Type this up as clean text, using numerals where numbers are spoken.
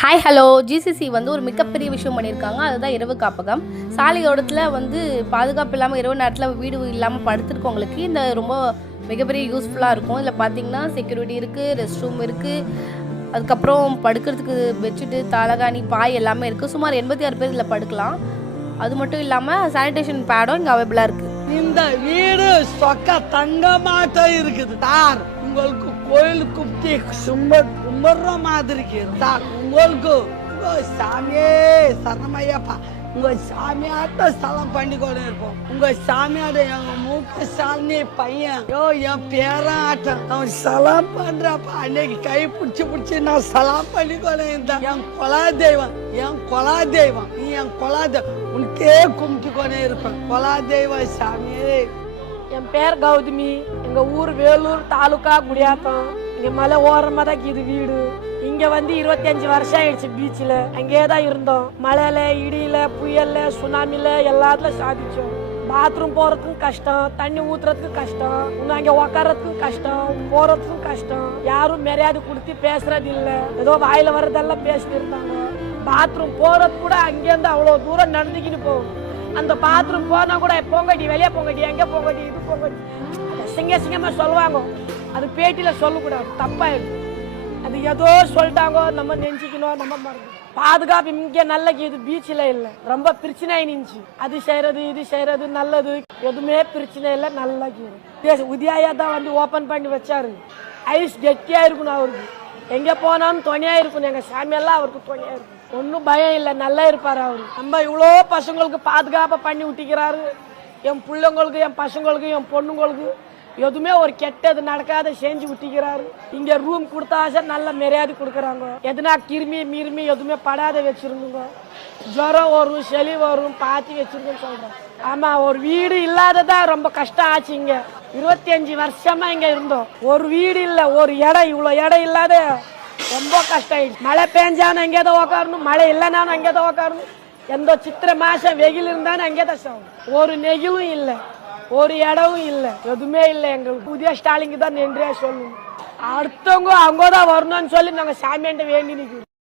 Hi hello GCC வந்து ஒரு மிகப்பெரிய விஷயம் பண்ணியிருக்காங்க. அதுதான் இரவு காப்பகம். சாலையோரத்தில் வந்து பாதுகாப்பு இல்லாமல் இரவு நேரத்தில் வீடு இல்லாமல் படுத்துருக்கவங்களுக்கு இந்த ரொம்ப மிகப்பெரிய யூஸ்ஃபுல்லாக இருக்கும். இதில் பார்த்தீங்கன்னா செக்யூரிட்டி இருக்குது, ரெஸ்ட் ரூம் இருக்குது, அதுக்கப்புறம் படுக்கிறதுக்கு பெட்ஷீட்டு, தலகாணி, பாய் எல்லாமே இருக்குது. சுமார் 86 பேர் இதில் படுக்கலாம். அது மட்டும் இல்லாமல் சானிடேஷன் பேடும் இங்கே அவைலபிளாக இருக்குது. இந்த வீடு சொக்க தங்கமாட்ட இருக்குது சார். உங்களுக்கு கோயில் குப்தி கும்பிடுற மாதிரி சார். உங்களுக்கு சாமியே சரணமையப்பா, உங்க சாமியாட்ட ஸ்தலம் பண்ணி கொண்டு இருப்போம். உங்க சாமியாட்ட எங்க மூக்க சாமி பையன் என் பேரன் ஆட்டம் அவன் சலாம் பண்றப்ப அன்னைக்கு கை பிடிச்சி நான் சலாம் பண்ணி கொண்டு இருந்தேன். என் குலாதெய்வம் நீ என் குலாதெய்வம் உனக்கே கும்பிட்டு கொண்டே இருப்பேன். குலாதெய்வ சாமியே. என் பேர் கௌதமி. எங்க ஊர் வேலூர் தாலுகா குடியாத்தம். இங்க மலை ஓரமா தான் இது வீடு. இங்க வந்து 25 வருஷம் ஆயிடுச்சு. பீச்சில் அங்கேதான் இருந்தோம். மழையில, இடியில, புயல்ல, சுனாமில எல்லாத்துல சாதிச்சோம். பாத்ரூம் போறதுக்கும் கஷ்டம், தண்ணி ஊத்துறதுக்கும் கஷ்டம், இன்னும் அங்க உக்காரத்துக்கும் கஷ்டம், போறதுக்கும் கஷ்டம். யாரும் மரியாதை கொடுத்து பேசுறது இல்ல. ஏதோ வாயில வர்றதெல்லாம் பேசிட்டு இருந்தாங்க. பாத்ரூம் போறது கூட அங்கேருந்து அவ்வளவு தூரம் நடந்துக்கிட்டு போகும். அந்த பாத்ரூம் போனா கூட போங்கடி, வெளியே போங்கடி, எங்க போங்கடி, இது போங்கடி, சிங்கமா சொல்லுவாங்க. அது பேட்டியில சொல்லக்கூடாது, தப்பாயிடும். அது ஏதோ சொல்லிட்டாங்க, நம்ம நெஞ்சிக்கணும், நம்ம மறந்து. பாதுகாப்பு இங்க நல்ல இது பீச்சில் இல்லை, ரொம்ப பிரச்சனை ஆயிடுச்சு. அது செய்யறது இது செய்யறது நல்லது எதுவுமே பிரச்சனை இல்லை. நல்லா உதயா தான் வந்து ஓபன் பண்ணி வச்சாரு. ஐஸ் கெட்டியா இருக்கணும் அவருக்கு. எங்க போனாலும் துணையா இருக்கணும். எங்க சாமியெல்லாம் அவருக்கு துணையா இருக்கும். ஒன்னும் பயம் இல்லை, நல்லா இருப்பாரு அவரு. நம்ம இவ்வளோ பசங்களுக்கு பாதுகாப்பா பண்ணி விட்டிக்கிறாரு. என் பிள்ளைங்களுக்கு, என் பசங்களுக்கு, என் பொண்ணுங்களுக்கு எதுவுமே ஒரு கெட்டது நடக்காத செஞ்சு விட்டிக்கிறாரு. இங்க ரூம் கொடுத்தாச நல்ல மரியாதை கொடுக்குறாங்க. எதுனா கிருமி மீறுமி எதுவுமே படாத வச்சிருந்துங்க. ஜுரம் வரும், சளி வரும், பாத்தி வச்சிருக்கோன்னு சொல்றேன். ஆமா, ஒரு வீடு இல்லாததான் ரொம்ப கஷ்டம் ஆச்சு. இங்க 25 வருஷமா இங்க இருந்தோம். ஒரு வீடு இல்ல, ஒரு இடம், இவ்வளவு இடம் இல்லாத ரொம்ப கஷ்டம் ஆயிடுச்சு. மழை பெஞ்சாலும் அங்கேதான் உக்காரணும், மழை இல்லைனாலும் அங்கேதான் உக்காரணும். எந்த சித்திரை மாசம் வெயில் இருந்தாலும் அங்கேதான் சாகும். ஒரு நெகிழும் இல்லை, ஒரு இடமும் இல்லை, எதுவுமே இல்லை. எங்களுக்கு புதிய ஸ்டாலிங்கு தான் நன்றியா சொல்லணும். அடுத்தவங்க அவங்கதான் வரணும்னு சொல்லி நாங்க சாமியாண்ட வேண்டி நிற்கிறோம்.